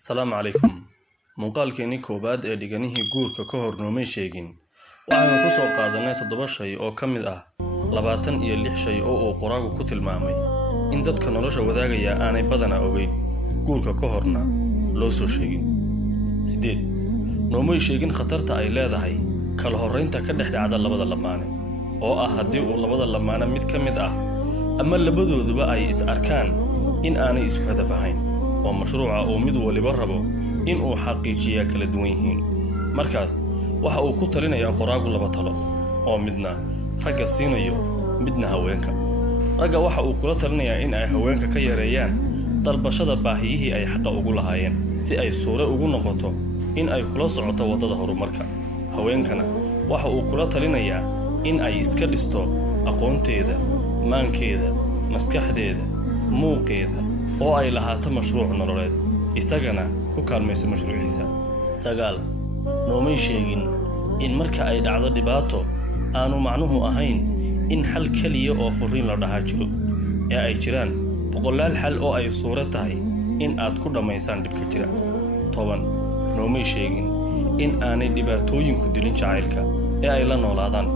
Assalaamu calaykum. Muuqaalkeeni koobaad ee dhiganihii guurka ka hor noomay sheegin. Waxaanu ku soo qaadanay 7 shay oo ka mid ah 26 shay oo uu qoraagu ku tilmaamay in dadka nolosha wadaagaya aanay badana ogeyn guurka ka horna loo soo sheegin. 8. Noomay sheegin khatarta ay leedahay kala horreynta ka dhex dhacda labada lamaane oo ah haddii uu labada lamaane mid ka mid ah ama labadooduba ay is arkaan in aanay isku hadaf ahayn oo mashruuca uu mid waliba rabo in uu xaqiijiyo kala duwan yihiin. Markaas waxa uu ku talinayaa qoraagu laba talo oo midna ragga siinayo midna haweenka. Ragga waxa uu kula talinayaa in ay haweenka ka yareeyaan dalbashada baahiyihii ay xaqa ugu lahaayeen si ay suure ugu noqoto in ay kula socoto wadada horumarka. Haweenkana waxa uu kula talinayaa in ay iska dhisto aqoonteeda, maankeeda, maskaxdeeda, muuqeeda oo ay lahaato mashruuc nololeed isagana ku kaalmayso mashruuciisa. 9. Noomay sheegin in marka ay dhacdo dhibaato aanu macnuhu ahayn in xal kaliya oo furiin la dhahaa jiro ee ay jiraan boqolaal xal oo ay suura tahay in aad ku dhammaysaan dhibka jira. 10. Noomay sheegin in aanay dhibaatooyinku dilin jacaylka ee ay la noolaadaan.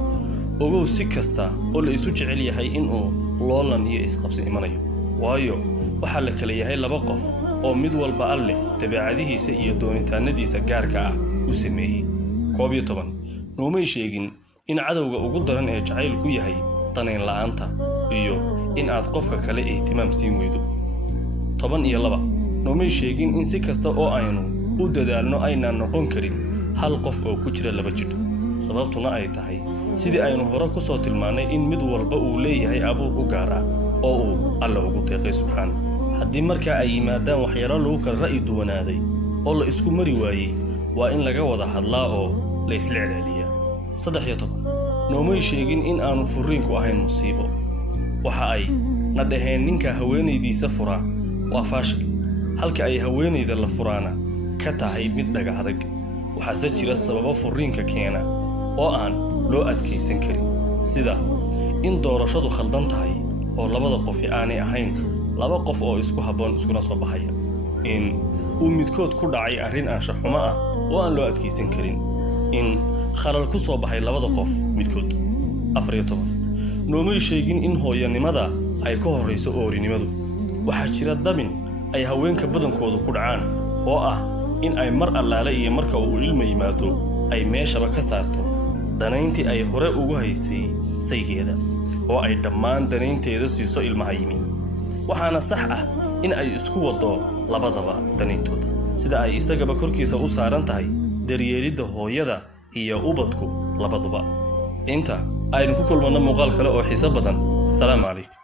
Ogow si kasta oo la isu jecel yahay inuu loolan iyo isqabsi imanayo waayo waxaa la kala yahay laba qof oo mid walba alle dabeecadihiisa iyo doonitaanadiisa gaarka ah u sameeyay. 11. Noomay sheegin in cadowga ugu daran ee jacaylku yahay danayn la'aanta iyo in aad qofka kale ihtimaam siin weydo. 12. Noomay sheegin in si kasta oo aynu u dadaalno aynaan noqon karin hal qof oo ku jira laba jidh sababtuna ay tahay sidii aynu hore ku soo tilmaanay in mid walba uu leeyahay abuur u gaar ah oo uu alle ugu deeqay subxaanahu. haddii markaa ay yimaadaan waxyaalo lagu kala ra'yi duwanaaday oo la isku mari waayey waa in laga wada hadlaa oo la isla celceliyaa. 13. Noomay sheegin in aanu furiinku ahayn musiibo. waxa ay na dhaheen ninka haweenaydiisa furaa waa faashil halka ay haweenayda la furaana ka tahay mid dhaga adag. waxaase jira sababo furiinka keena oo aan loo adkaysan karin sida in doorashadu khaldan tahay oo labada qofi aanay ahayn laba qof oo isku habboon iskuna soo baxaya, in uu midkood ku dhacay arrin anshax xumo ah oo aan loo adkaysan karin, in khalal ku soo baxay labada qof midkood. 14. Noomay sheegin in hooyanimada ay ka horreyso oorinimadu. waxaa jira dabin ay haweenka badankoodu ku dhacaan oo ah in ay mar allaale iyo marka uu ilmo yimaado ay meeshaba ka saarto danayntii ay hore ugu haysay saygeeda oo ay dhammaan danaynteeda siiso ilmaha yimi. waxaana sax ah in ay isku wado labadaba danayntooda sida ay isagaba korkiisa u saaran tahay daryeelidda hooyada iyo ubadku labaduba. inta aynu ku kulmanno muuqaal kale oo xiiso badan. Assalaamu calaykum.